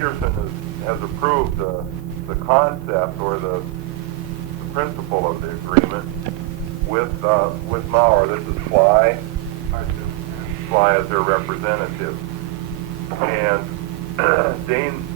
Peterson has approved the concept or the principle of the agreement with Maurer. This is Fly as their representative. And Dane,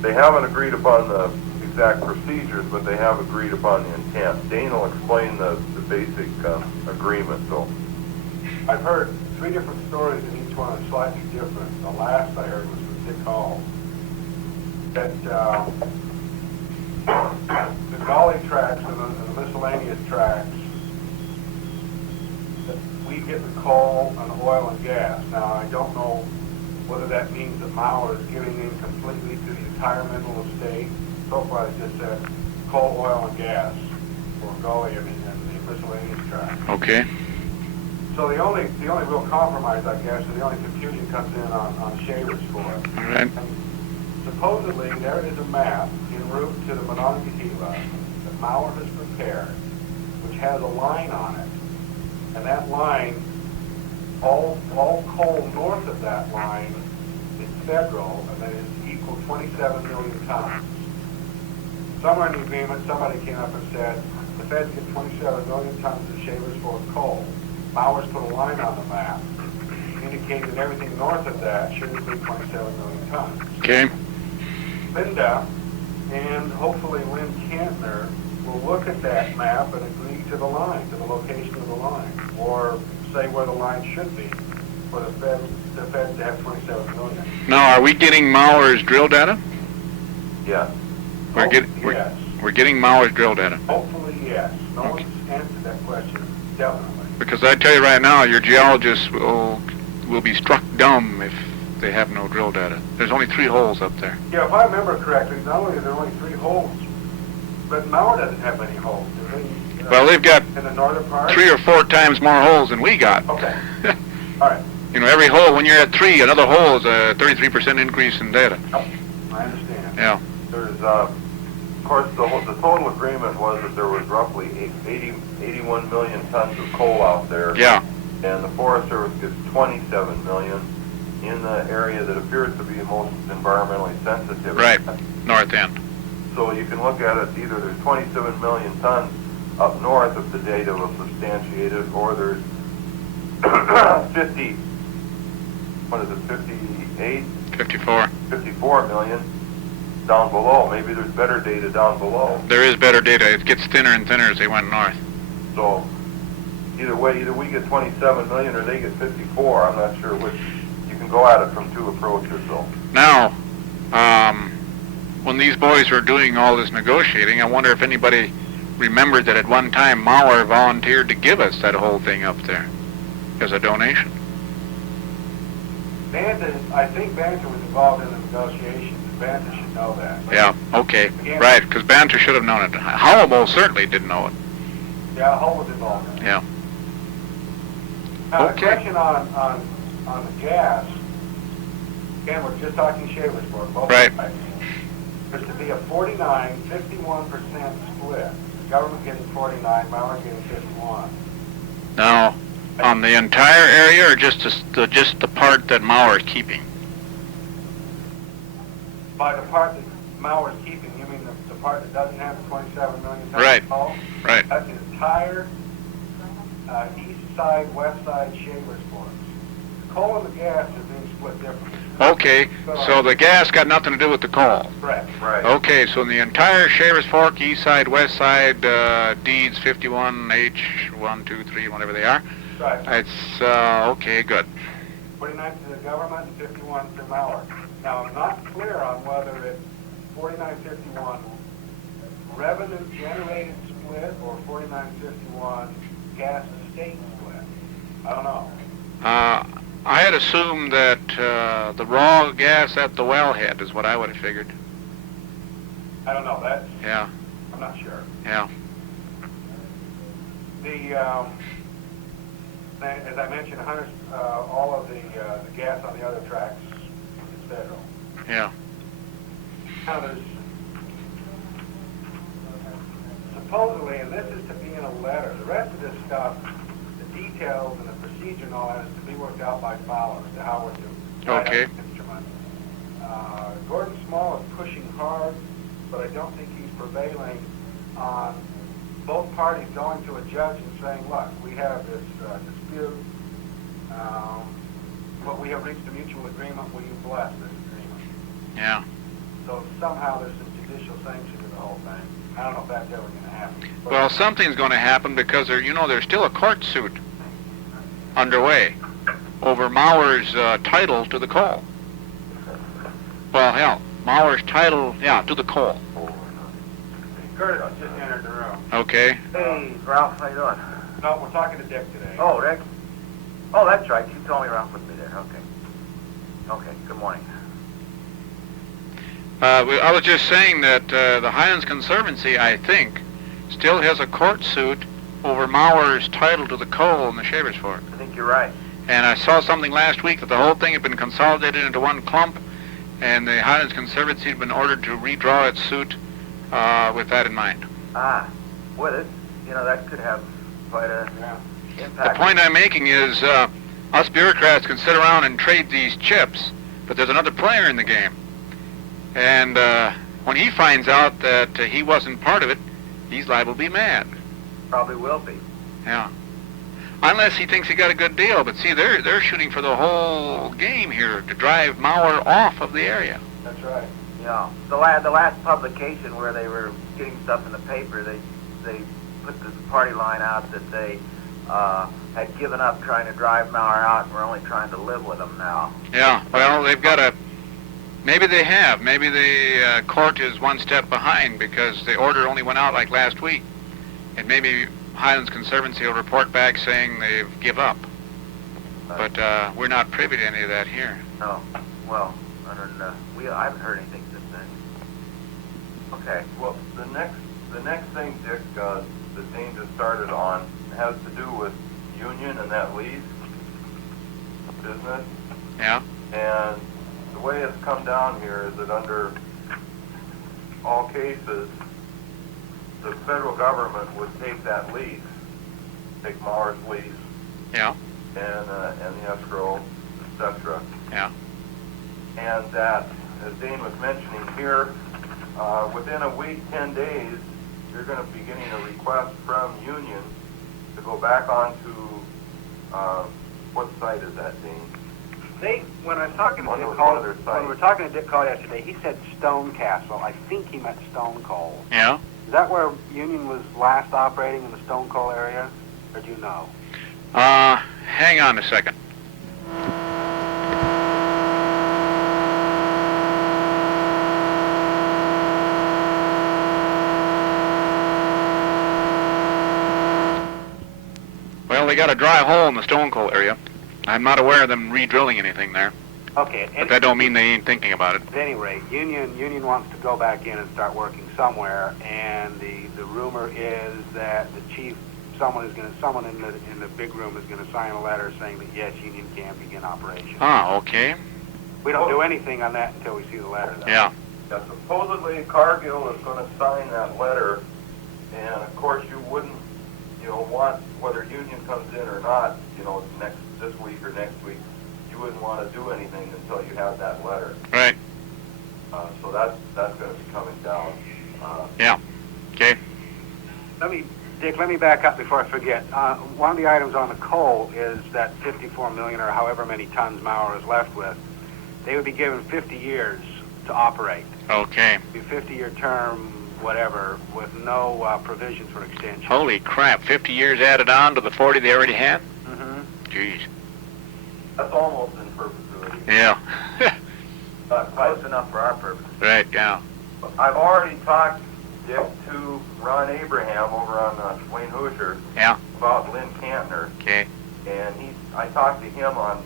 they haven't agreed upon the exact procedures, but they have agreed upon the intent. Dane will explain the basic agreement. So I've heard 3 different stories, and each one is slightly different. The last I heard was from Dick Hall, that the gully tracks and the miscellaneous tracks, that we get the coal and oil and gas. Now, I don't know whether that means that Maurer is giving in completely to the entire mineral estate. So far, it just said coal, oil, and gas for gully, and the miscellaneous tracks. Okay. So the only real compromise, I guess, or the only confusion comes in on Shaver's Ford. All right. And supposedly there is a map en route to the Monongahela that Maurer has prepared, which has a line on it, and that line, all coal north of that line is federal, and that is equal 27 million tons. Somewhere in the agreement, somebody came up and said the feds get 27 million tons of Shaver's Ford coal. Maurer's put a line on the map indicating that everything north of that should include 27 million tons. Okay. Linda and hopefully Lynn Kantner will look at that map and agree to the line, to the location of the line, or say where the line should be for the feds to have 27 million. Now, are we getting Maurer's drill data? yes. We're getting Maurer's drill data. Hopefully, yes. No one's answered that question definitely. Because I tell you right now, your geologists will be struck dumb if they have no drill data. There's only 3 holes up there. Yeah, if I remember correctly, not only are there only 3 holes, but Maurer doesn't have many holes, do they? Well, they've got in the northern part? 3 or 4 times more holes than we got. Okay. All right. You know, every hole, when you're at 3, another hole is a 33% increase in data. Oh, I understand. Yeah. There's, of course, the total agreement was that there was roughly 81 million tons of coal out there. Yeah. And the Forest Service gets 27 million in the area that appears to be most environmentally sensitive. Right. North end. So you can look at it, either there's 27 million tons up north if the data was substantiated, or there's 58? 54 million down below. Maybe there's better data down below. There is better data. It gets thinner and thinner as they went north. So either way, either we get 27 million or they get 54. I'm not sure which. You can go at it from 2 approaches, though. Now, when these boys were doing all this negotiating, I wonder if anybody remembered that at one time Maurer volunteered to give us that whole thing up there as a donation. I think Banter was involved in the negotiations. Banter should know that. Yeah, okay. Again, right, because Banter should have known it. Howell certainly didn't know it. Yeah, Howell was involved in it. Yeah. Now, Okay. a question on the gas. Again, we're just talking Shaver's Ford. Right. There's to be a 49-51% split. The government getting 49, Maurer getting 51. Now, on the entire area, or just the part that Maurer's keeping? By the part that Maurer's keeping, you mean the part that doesn't have the 27 million tons Right. of coal? Right. That's the entire east side, west side Shaver's Ford. The coal and the gas are being split differently. Okay, so the gas got nothing to do with the coal. Correct. Right. Okay, so in the entire Shaver's Fork, east side, west side, deeds 51H, 1, 2, 3, whatever they are. Right. It's, okay, good. 49 to the government and 51 to Maurer. Now, I'm not clear on whether it's 49-51 revenue generated split or 49-51 gas estate split. I don't know. I had assumed that the raw gas at the wellhead is what I would have figured. I don't know. That's. Yeah. I'm not sure. Yeah. As I mentioned, Hunter's, all of the gas on the other tracks is federal. Yeah. Now there's supposedly, and this is to be in a letter. The rest of this stuff, the details and the procedure and all that, is to be worked out by Fowler, the Howard Okay. instrument. Gordon Small think he's prevailing on both parties going to a judge and saying, look, we have this dispute, but we have reached a mutual agreement. Will you bless this agreement? Yeah. So somehow there's some judicial sanction to the whole thing. I don't know if that's ever going to happen. But Well, something's going to happen because there's still a court suit underway over Mauer's title to the coal. Well, hell, Mauer's title, to the coal. Curtis just entered the room. Okay. Hey, Ralph, how you doing? No, we're talking to Dick today. Oh, Rick? Oh, that's right. You told me Ralph would be there. Okay. Okay, good morning. I was just saying that the Highlands Conservancy, I think, still has a court suit over Mauer's title to the coal in the Shavers Fork. I think you're right. And I saw something last week that the whole thing had been consolidated into one clump, and the Highlands Conservancy had been ordered to redraw its suit with that in mind. Ah, with it, that could have quite a The impact. point I'm making is us bureaucrats can sit around and trade these chips, but there's another player in the game. And when he finds out that he wasn't part of it, he's liable to be mad. Probably will be. Yeah. Unless he thinks he got a good deal. But see, they're shooting for the whole game here to drive Mauer off of the area. That's right. The last publication where they were getting stuff in the paper, they put this party line out that they had given up trying to drive Mauer out and were only trying to live with him now. Yeah, well, they've got a... Maybe they have. Maybe the court is one step behind because the order only went out like last week. And maybe Highlands Conservancy will report back saying they've give up. But we're not privy to any of that here. No. Well, I haven't heard anything since then. Okay. Well, the next thing, Dick, that Dean just started on has to do with union and that lease business. Yeah? And the way it's come down here is that under all cases, the federal government would take that lease, take Mauer's lease, Yeah? and the escrow, etc. Yeah? And that, as Dane was mentioning here, within a week, 10 days, you're going to be getting a request from Union to go back onto, what site is that, Dane? When I was talking to One Dick of Cole, their when sites. we were talking to Dick Cole yesterday, he said Stone Castle. I think he meant Stone Coal. Yeah? Is that where Union was last operating, in the Stone Coal area, or do you know? Hang on a second. Well, they got a dry hole in the Stone Coal area. I'm not aware of them re-drilling anything there, Okay. but that don't mean they ain't thinking about it. At any rate, Union wants to go back in and start working somewhere, and the rumor is that the chief, someone in the big room is going to sign a letter saying that yes, Union can begin operation. Ah, okay. We don't do anything on that until we see the letter, though. Yeah. Yeah, supposedly Cargill is going to sign that letter, and of course you wouldn't, want, whether Union comes in or not, this week or next week, you wouldn't want to do anything until you have that letter. Right. So that's going to be coming down. Yeah. Okay. Dick, let me back up before I forget. One of the items on the coal is that 54 million or however many tons Mauer is left with. They would be given 50 years to operate. Okay. Be 50-year term, whatever, with no provisions for extension. Holy crap, 50 years added on to the 40 they already had? Mm-hmm. Jeez. That's almost in perpetuity. Yeah. Close enough for our purpose. Right, yeah. I've already talked, Dick, to Ron Abraham over on Wayne Hoosier Yeah. about Lynn Cantner, Okay. and I talked to him on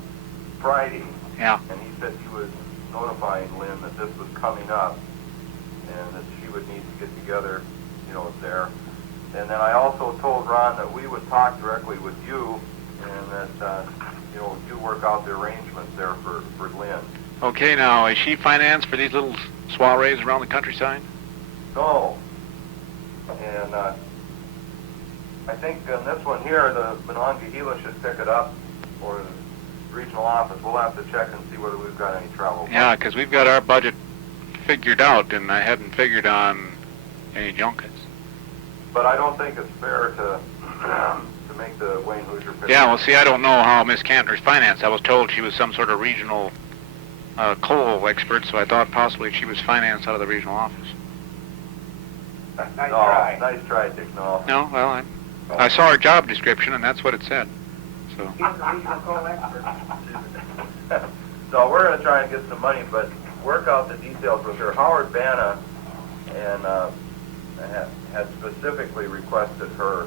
Friday, Yeah. and he said he was notifying Lynn that this was coming up, and that she would need to get together, there. And then I also told Ron that we would talk directly with you, and that, you work out the arrangements there for Lynn. Okay, now, is she financed for these little soirees around the countryside? No. And I think on this one here, the Monongahela should pick it up, or the regional office. We'll have to check and see whether we've got any trouble. Yeah, because we've got our budget figured out, and I hadn't figured on any junkets. But I don't think it's fair to to make the Wayne Hoosier pay. Yeah, well, see, I don't know how Miss Cantler's financed. I was told she was some sort of regional coal expert, so I thought possibly she was financed out of the regional office. Nice try. Nice try, Dick. No. No, well, I saw her job description, and that's what it said. So. He's a regional coal expert. So we're going to try and get some money, but work out the details with her. Howard Banna and had specifically requested her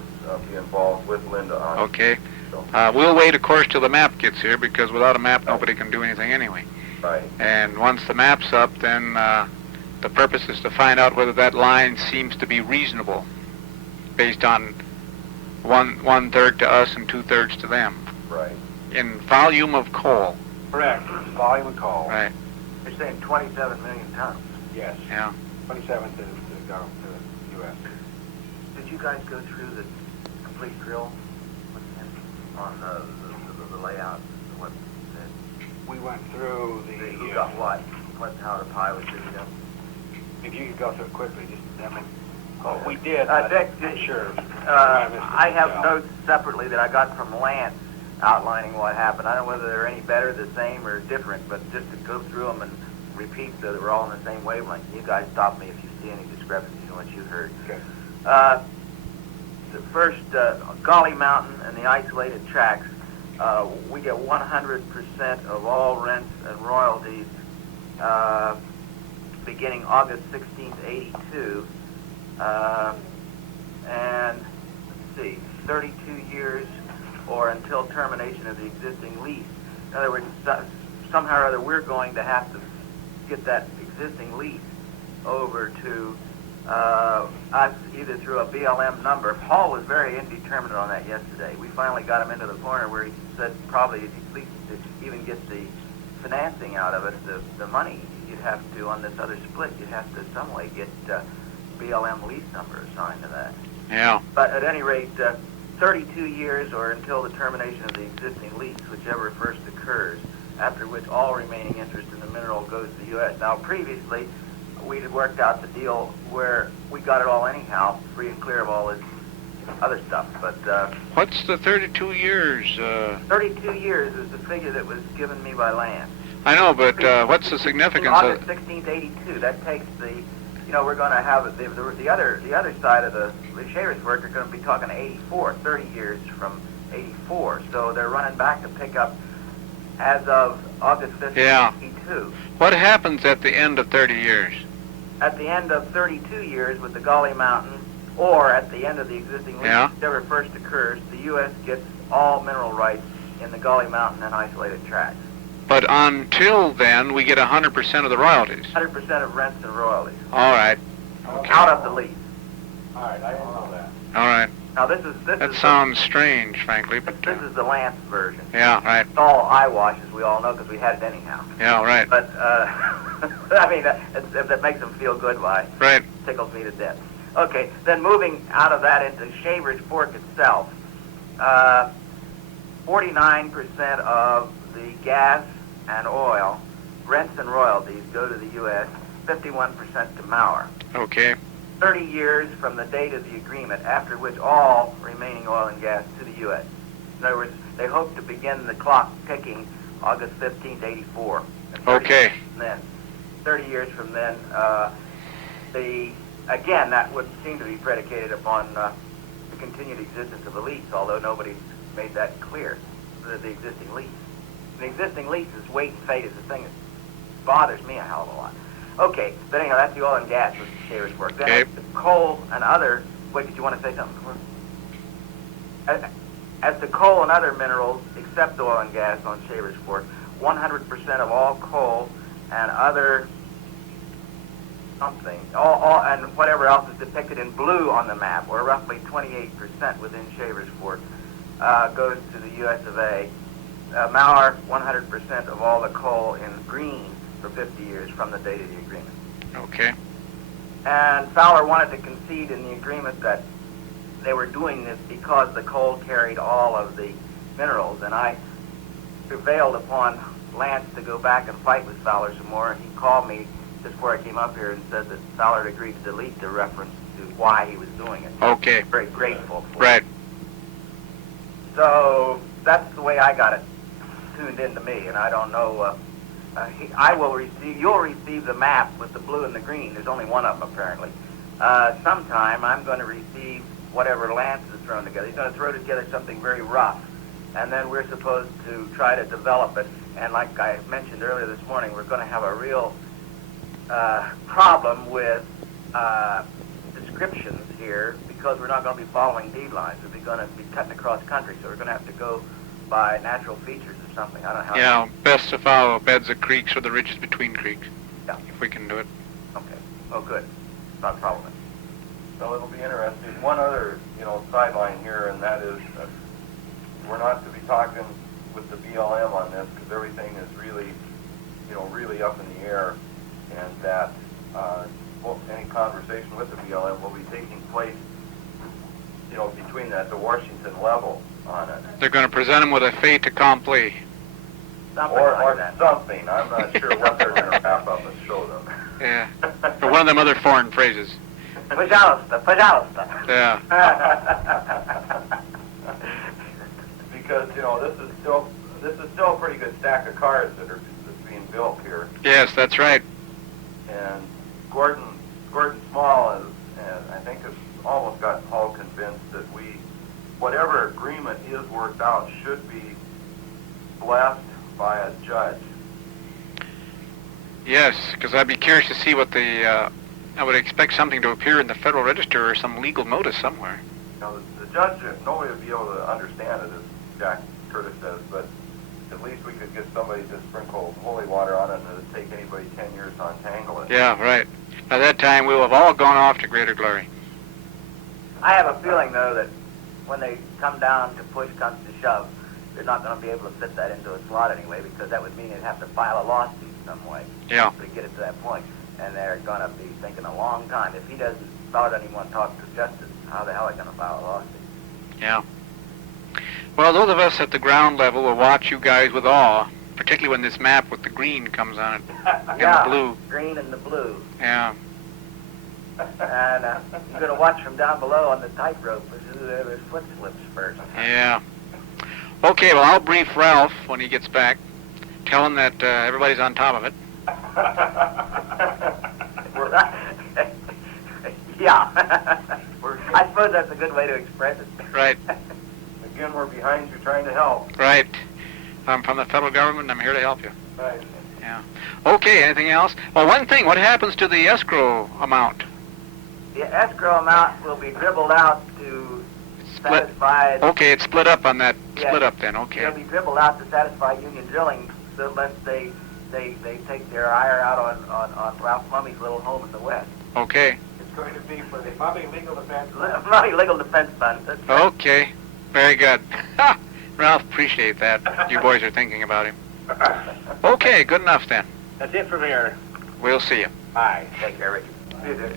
be involved with Linda on it. Okay. So, We'll wait, of course, till the map gets here, because without a map, nobody can do anything anyway. right. And once the map's up, then the purpose is to find out whether that line seems to be reasonable, based on one-third to us and two-thirds to them, Right. in volume of coal. Correct. Volume of coal. Right. You're saying 27 million tons. Yes. Yeah. 27 to go to the U.S. Did you guys go through the complete drill with him on the layout? What We went through you got what? How the pie was divvied up? if you could go through it quickly, just, I mean, we did, Dick, sure. I have notes separately that I got from Lance outlining what happened. I don't know whether they're any better, the same, or different, but just to go through them and repeat so that we're all on the same wavelength. You guys stop me if you see any discrepancies in what you heard. Okay. The first, Golly Mountain and the isolated tracks, we get 100% of all rents and royalties beginning August 16th, 82. And, let's see, 32 years or until termination of the existing lease. In other words, somehow or other we're going to have to get that existing lease over to us either through a BLM number. Paul was very indeterminate on that yesterday. We finally got him into the corner where he said probably at least to even get the financing out of it, the money you'd have to, on this other split, you'd have to some way get BLM lease number assigned to that. Yeah. But at any rate, 32 years or until the termination of the existing lease, whichever first occurs, after which all remaining interest in the mineral goes to the U.S. Now, previously, we'd worked out the deal where we got it all anyhow, free and clear of all this other stuff. But What's the 32 years? 32 years is the figure that was given me by Lance. I know, but what's the significance August of... 16th, 82. That takes the, we're going to have the other side of the Shavers work are going to be talking 84, 30 years from 84. So they're running back to pick up as of August 15th, Yeah. 82. What happens at the end of 30 years? At the end of 32 years with the Golly Mountain, or at the end of the existing lease, Yeah. whichever first occurs, the U.S. gets all mineral rights in the Golly Mountain and isolated tracts. But until then, we get 100% of the royalties. 100% of rents and royalties. All right. Out of the lease. All right, I didn't know that. All right. Now this That is sounds strange, frankly, but... this is the Lance version. Yeah, right. It's all eyewash, as we all know, because we had it anyhow. Yeah, right. But, I mean, if that makes them feel good, why? Right. Tickles me to death. Okay, then moving out of that into Shavers Fork itself, 49% of the gas and oil, rents and royalties, go to the U.S., 51% to Maurer. Okay. 30 years from the date of the agreement, after which all remaining oil and gas to the U.S. In other words, they hope to begin the clock ticking August 15th, 84. And 30 Okay. years from then, 30 years from then, again, that would seem to be predicated upon the continued existence of the lease, although nobody's made that clear, the existing lease. The existing lease's weight and fate is the thing that bothers me a hell of a lot. Okay, but anyhow, that's the oil and gas with Shavers Fork. Then Okay. the coal and other, wait, did you want to say something? As to coal and other minerals, except oil and gas on Shavers Fork, 100% of all coal and other something, all and whatever else is depicted in blue on the map, or roughly 28% within Shavers Fork, goes to the U.S. of A. Maurer, 100% of all the coal in green for 50 years from the date of the agreement. Okay. And Fowler wanted to concede in the agreement that they were doing this because the coal carried all of the minerals, and I prevailed upon Lance to go back and fight with Fowler some more, and he called me just before I came up here and said that Fowler had agreed to delete the reference why he was doing it. Okay. Very grateful for it. Right. So that's the way I got it tuned into me, and I don't know. You'll receive the map with the blue and the green. There's only one of them apparently. Sometime I'm going to receive whatever Lance has thrown together. He's going to throw together something very rough, and then we're supposed to try to develop it. And like I mentioned earlier this morning, we're going to have a real problem with descriptions here because we're not going to be following deed lines. We're going to be cutting across country, so we're going to have to go by natural features or something. I don't know how. Yeah, best to follow beds of creeks or the ridges between creeks. Yeah. If we can do it. Okay. Oh, good. Not a problem. So it'll be interesting. One other, sideline here, and that is we're not to be talking with the BLM on this because everything is really, really up in the air, and that any conversation with the BLM will be taking place, between the Washington level on it. They're going to present them with a fait accompli. Something Or like that. something. I'm not sure what they're going to wrap up and show them. Yeah. Or one of them other foreign phrases. Пожалуйста. Yeah. Because this is still a pretty good stack of cards that's being built here. Yes, that's right. And Gordon Small and I think has almost got all convinced that whatever agreement is worked out should be blessed by a judge. Yes, because I'd be curious to see what I would expect something to appear in the Federal Register or some legal notice somewhere. The judge, nobody would be able to understand it, as Jack Curtis says, but at least we could get somebody to sprinkle holy water on it, and it'd take anybody 10 years to untangle it. Yeah, right. By that time, we'll have all gone off to greater glory. I have a feeling, though, that when they come down to push comes to shove, they're not going to be able to fit that into a slot anyway, because that would mean they'd have to file a lawsuit some way Yeah. to get it to that point. And they're going to be thinking a long time. If he doesn't start anyone talk to justice, how the hell are they going to file a lawsuit? Yeah. Well, those of us at the ground level will watch you guys with awe, particularly when this map with the green comes on it and Yeah, the blue. green and the blue. Yeah. And you're going to watch from down below on the tightrope whoever's foot slips first. Yeah. Okay, well, I'll brief Ralph when he gets back. Tell him that everybody's on top of it. Yeah. I suppose that's a good way to express it. Right. Again, we're behind you trying to help. Right. I'm from the federal government, and I'm here to help you. Right. Yeah. Okay, anything else? Well, one thing, what happens to the escrow amount? The escrow amount will be dribbled out to Split. satisfy... Okay, it's split up on that. Yes. Split up then, okay. It'll be dribbled out to satisfy Union Drilling unless they take their ire out on Ralph Mummy's little home in the West. Okay. It's going to be for the Mummy Legal Defense. Mummy Legal Defense Fund. That's right. Okay. Very good. Ralph, appreciate that. You boys are thinking about him. Okay, good enough then. That's it from here. We'll see you. Bye. Take care, Richard. See you, Dick.